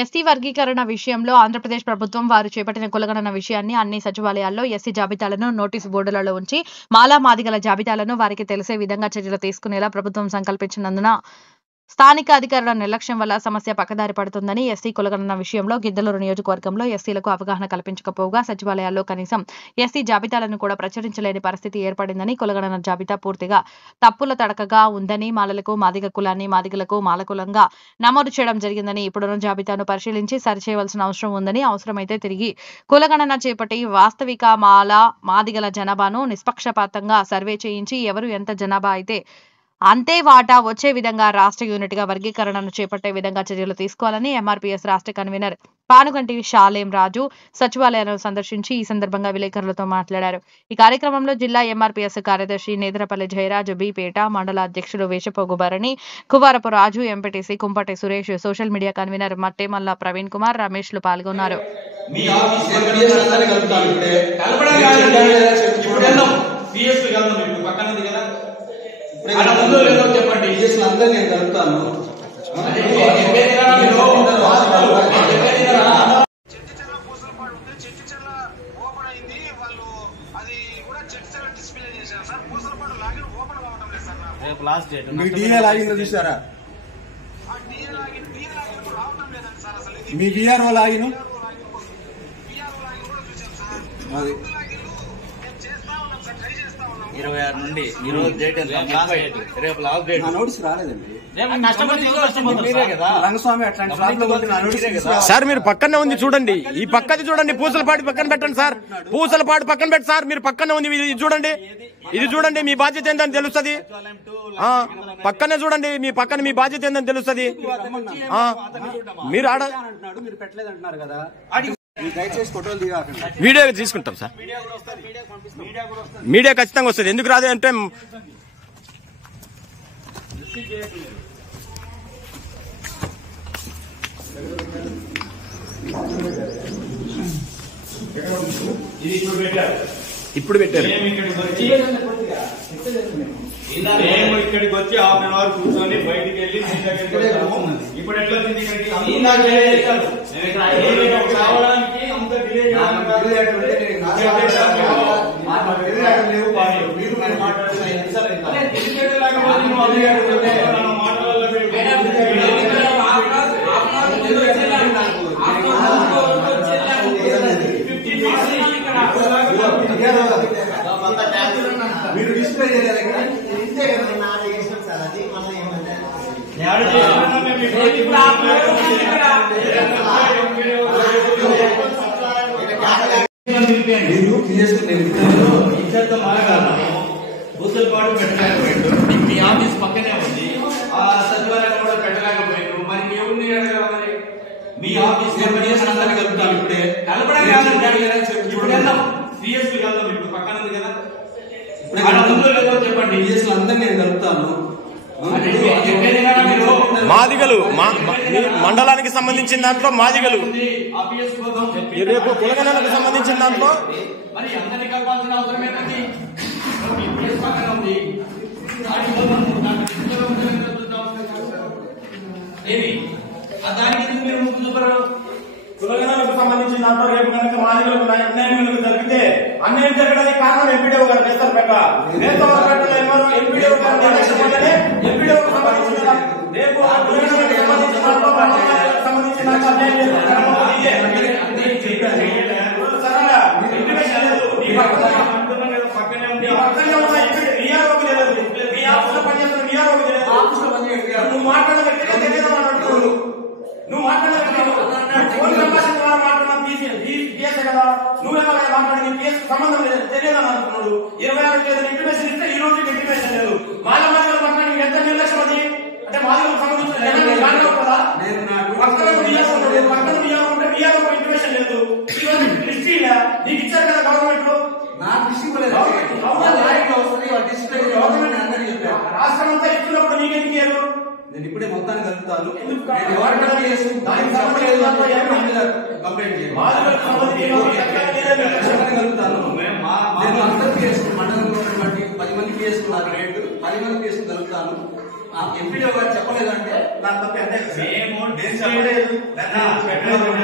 SC వర్గీకరణ విషయంలో ఆంధ్రప్రదేశ్ ప్రభుత్వం వారు చేపట్టిన కులగణన విషయాన్ని అన్ని సచివాలయాల్లో ఎస్సీ జాబితాలను నోటీసు బోర్డులలో ఉంచి మాలా మాదిగల జాబితాలను వారికి తెలిసే విధంగా చర్యలు తీసుకునేలా ప్రభుత్వం సంకల్పించినందున స్థానిక అధికారుల నిర్లక్ష్యం వల్ల సమస్య పక్కదారి పడుతుందని ఎస్సీ కులగణన విషయంలో గిద్దలూరు నియోజకవర్గంలో ఎస్సీలకు అవగాహన కల్పించకపోగా సచివాలయాల్లో కనీసం ఎస్సీ జాబితాలను కూడా ప్రచురించలేని పరిస్థితి ఏర్పడిందని కులగణన జాబితా పూర్తిగా తప్పుల తడకగా ఉందని మాలలకు మాదిగ కులాన్ని మాదిగలకు మాల కులంగా నమోదు చేయడం జరిగిందని ఇప్పుడున్న జాబితాను పరిశీలించి సరిచేయవలసిన అవసరం ఉందని అవసరమైతే తిరిగి కులగణన చేపట్టి వాస్తవిక మాదిగల జనాభాను నిష్పక్షపాతంగా సర్వే చేయించి ఎవరు ఎంత జనాభా అయితే అంతే వాటా వచ్చే విధంగా రాష్ట్ర యూనిట్ గా వర్గీకరణను చేపట్టే విధంగా చర్యలు తీసుకోవాలని ఎంఆర్పీఎస్ రాష్ట్ర కన్వీనర్ పానుగంటి షాలేం రాజు సచివాలయాలను సందర్శించి ఈ సందర్భంగా విలేకరులతో మాట్లాడారు. ఈ కార్యక్రమంలో జిల్లా ఎంఆర్పీఎస్ కార్యదర్శి నేదరపల్లి జయరాజు బిపేట, మండల అధ్యక్షుడు Veshapogu Bharani, కువారపు Raju, MPTC Kumpati Suresh, social media convener Mattemalla Praveen Kumar, రమేష్లు పాల్గొన్నారు. చెప్పండి నేను కలుపుతాను. మీ డిఏ లాగిన్ చూసారా? మీ విఆర్ఓ లాగిన్ అది 26 నుండి ఈ రోజు డేట్ రేపు లాస్ట్ డేట్. నోటీస్ రాలేదండి రంగస్వామి అట్లాంటి సార్. మీరు పక్కనే ఉంది చూడండి, ఈ పక్కది చూడండి, పూసలపాటి పక్కన పెట్టండి సార్, పూసలపాటి పక్కన పెట్టి సార్. మీరు పక్కనే ఉంది, ఇది చూడండి, ఇది చూడండి, మీ బాధ్యత ఏందని తెలుస్తుంది. పక్కనే చూడండి, మీ పక్కన మీ బాధ్యత ఏందని తెలుస్తుంది. మీరు ఆడ మీరు పెట్టలేదంటున్నారు కదా, దయచేసి ఫోటోలు దిగాకండి. వీడియో తీసుకుంటాం సార్, మీడియా ఖచ్చితంగా వస్తుంది. ఎందుకు రాదు అంటే ఇప్పుడు పెట్టారు. మేము ఇక్కడికి వచ్చి హాఫ్ అన్ అవర్ కూర్చొని బయటికి వెళ్ళి ఇప్పుడు ఎట్లా రావడానికి అంత డిలే మీరు డిస్ప్లే చేయలేదు. పూసలపాటు పెట్టలేకపోయాడు, మీ ఆఫీస్ పక్కనే ఉంది, ఆ సచివాలయం కూడా పెట్టలేకపోయాడు. మరి ఎవరిని మరి మీ ఆఫీస్ కలుపుతాను. ఇప్పుడే కలపడం సిఎస్పీ కలుద్దాం. ఇప్పుడు పక్కన ఉంది కదా, చెప్పండి. అందరినీ నేను కలుపుతాను. మాదిగలు మండలానికి సంబంధించిన దాంట్లో మాదిగలు, రేపు కులగణనకు సంబంధించిన దాంట్లో మరి అందరినీ కలపాల్సిన అవసరం ఏంటండి? దానికి మీరు ముక్కు చూపరు. కులగణనకు సంబంధించిన దాంట్లో రేపు కనుక మాదిగలకు అన్యాయం జరిగితే అన్యాయం జరగడానికి కారణం ఎంపీడీఓ గారు నేతలు పెట్ట ఎంపీడీఓ గారు ఎంపీడీఓకు సంబంధించిన రేపు సంబంధించిన దాంట్లో సంబంధించిన పక్కనే ఉంది. మీ ఆఫీసులో పనిచేస్తున్న విఆర్ఓకి తెలియదు. నువ్వు మాట్లాడిన వ్యక్తిగా తెలియదు అంటున్నాడు. నువ్వు మాట్లాడిన ఫోన్ సంభాషణ ద్వారా మాట్లాడడం పిఎస్ కదా, నువ్వేమో మాట్లాడి పిఎస్ సంబంధం లేదు తెలియదని అంటున్నాడు. 26 తేదీన ఇంటిమేషన్ ఇస్తే ఈ రోజు ఇంటిమేషన్ లేదు. మాల మాదిగల పక్కన నీకు ఎంత నిర్లక్ష్యం అది అంటే మాదిగలకు సంబంధించిన కదా. పక్కన ఉంటే విఆర్ఓ ఇంటిమేషన్ లేదు. ఈ రోజు లిస్ట్ నీకు ఇచ్చారు కదా గవర్నమెంట్ లో. రాష్ట్రం అంతా ఇచ్చినప్పుడు నీకెందుకు? నేను ఇప్పుడే మొత్తాన్ని కలుపుతాను. కలుపుతాను. నేను అందరికీ మండలంలో ఉన్నటువంటి 10 మందికి వేసుకున్నారు రేటు, 10 మందికి వేసుకుని కలుపుతాను. ఎంపీడీఓ గారు చెప్పలేదంటే నా తప్పు ఎంత మేము